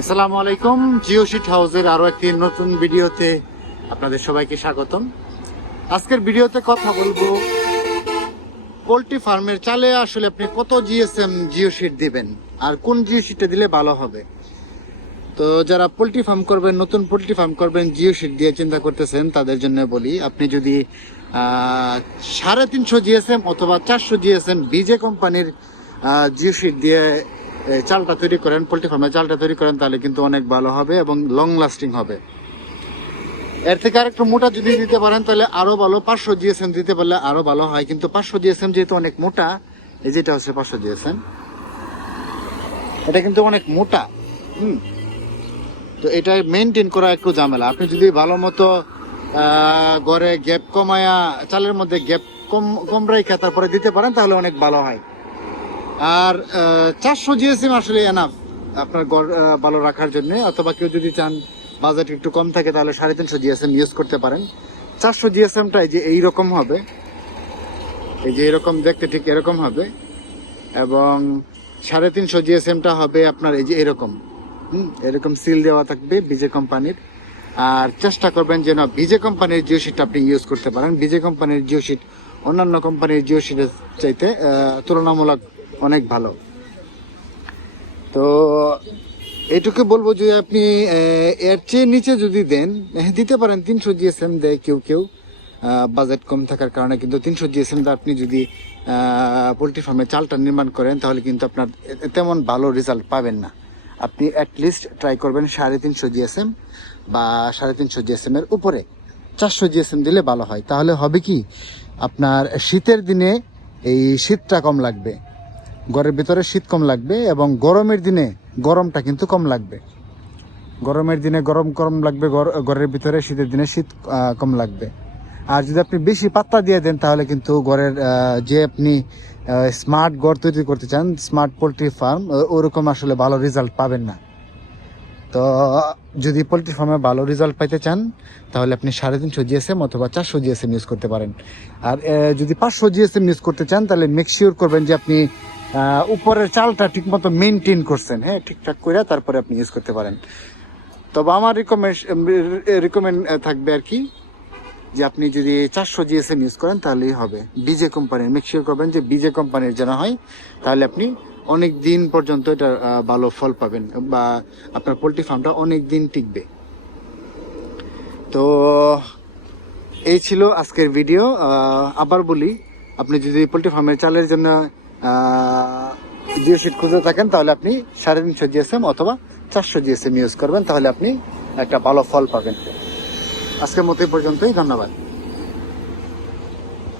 আসসালামু আলাইকুম। জিও শিট হাউসের আরো একটি নতুন ভিডিওতে আপনাদের সবাইকে স্বাগতম। আজকের ভিডিওতে কথা বলবো পোল্ট্রি ফার্মের চালে আসলে আপনি কত জিএসএম জিও শিট দিবেন আর কোন জিও শিটটা দিলে ভালো হবে। তো যারা পোল্ট্রি ফার্ম করবেন, নতুন পোল্ট্রি ফার্ম করবেন, জিও শিট দিয়ে চিন্তা করতেছেন, তাদের জন্য বলি, আপনি যদি 350 জিএসএম অথবা 400 জিএসএম বিজে কোম্পানির জিও শিট দিয়ে চালটা তৈরি করেন, পোল্ট্রি ফার্মের চালটা তৈরি করেন, তাহলে কিন্তু অনেক ভালো হবে এবং লং লাস্টিং হবে। এর থেকে আরেকটু মোটা যদি দিতে পারেন তাহলে আরো ভালো। 500 জিএসএম দিতে পারলে আরো ভালো হয়, কিন্তু 500 জিএসএম যেহেতু অনেক মোটা, এই যেটা হচ্ছে 500 জিএসএম, এটা কিন্তু অনেক মোটা। তো এটা মেনটেন করা একটু ঝামেলা। আপনি যদি ভালো মতো গড়ে গ্যাপ কমায়া, চালের মধ্যে গ্যাপ কম রেখে তারপরে দিতে পারেন তাহলে অনেক ভালো হয়। আর 400 জিএসএম আসলে এনাফ আপনার গড় ভালো রাখার জন্য। অথবা কেউ যদি চান বাজেট একটু কম থাকে তাহলে 350 জিএসএম ইউজ করতে পারেন। 400 জিএসএমটা এই যে এইরকম হবে, এই যে এরকম দেখতে ঠিক এরকম হবে, এবং 350 জিএসএমটা হবে আপনার এই যে এরকম এরকম সিল দেওয়া থাকবে বিজে কোম্পানির। আর চেষ্টা করবেন যেন বিজে কোম্পানির জিও শিট আপনি ইউজ করতে পারেন। বিজে কোম্পানির জিও শিট অন্যান্য কোম্পানির জিও শিটের চাইতে তুলনামূলক অনেক ভালো। তো এটুকু বলবো যে আপনি এর চেয়ে নিচে যদি দেন, দিতে পারেন 300 জিএসএম দেয় কেউ কেউ বাজেট কম থাকার কারণে, কিন্তু 300 জিএসএম দা আপনি যদি পোলট্রি ফার্মে চালটা নির্মাণ করেন তাহলে কিন্তু আপনার তেমন ভালো রেজাল্ট পাবেন না। আপনি অ্যাটলিস্ট ট্রাই করবেন 350 জিএসএম বা 350 জিএসএম এর উপরে 400 জিএসএম দিলে ভালো হয়। তাহলে হবে কি, আপনার শীতের দিনে এই শীতটা কম লাগবে, ঘরের ভিতরে শীত কম লাগবে, এবং গরমের দিনে গরমটা কিন্তু কম লাগবে। গরমের দিনে গরম কম লাগবে ঘরের ভিতরে, শীতের দিনে শীত কম লাগবে। আর যদি আপনি বেশি পাত্তা দিয়ে দেন তাহলে কিন্তু ঘরের যে আপনি স্মার্ট ঘর তৈরি করতে চান, স্মার্ট পোলট্রি ফার্ম, ওরকম আসলে ভালো রেজাল্ট পাবেন না। তো যদি পোলট্রি ফার্মে ভালো রেজাল্ট পাইতে চান তাহলে আপনি 350 জিএসএম অথবা 400 জিএসএম ইউজ করতে পারেন। আর যদি 500 জিএসএম ইউজ করতে চান তাহলে মেক শিওর করবেন যে আপনি উপরের চালটা ঠিকমতো মেনটেন করছেন, হ্যাঁ, ঠিকঠাক করে তারপরে আপনি ইউজ করতে পারেন। তবে আমার রিকমেন্ড থাকবে আর কি, যে আপনি যদি 400 জিএসএম ইউজ করেন তাহলেই হবে বিজে কোম্পানির। মেক শিওর করবেন যে বিজে কোম্পানির যেন হয়, তাহলে আপনি অনেক দিন পর্যন্ত এটা ভালো ফল পাবেন বা আপনার পোলট্রি ফার্মটা অনেক দিন টিকবে। তো এই ছিল আজকের ভিডিও। আবার বলি, আপনি যদি পোলট্রি ফার্মের চালের জন্য জিও শিট খুঁজে থাকেন তাহলে আপনি 350 জিএসএম অথবা 400 জিএসএম ইউজ করবেন, তাহলে আপনি একটা ভালো ফল পাবেন। আজকের মতো এই পর্যন্তই, ধন্যবাদ।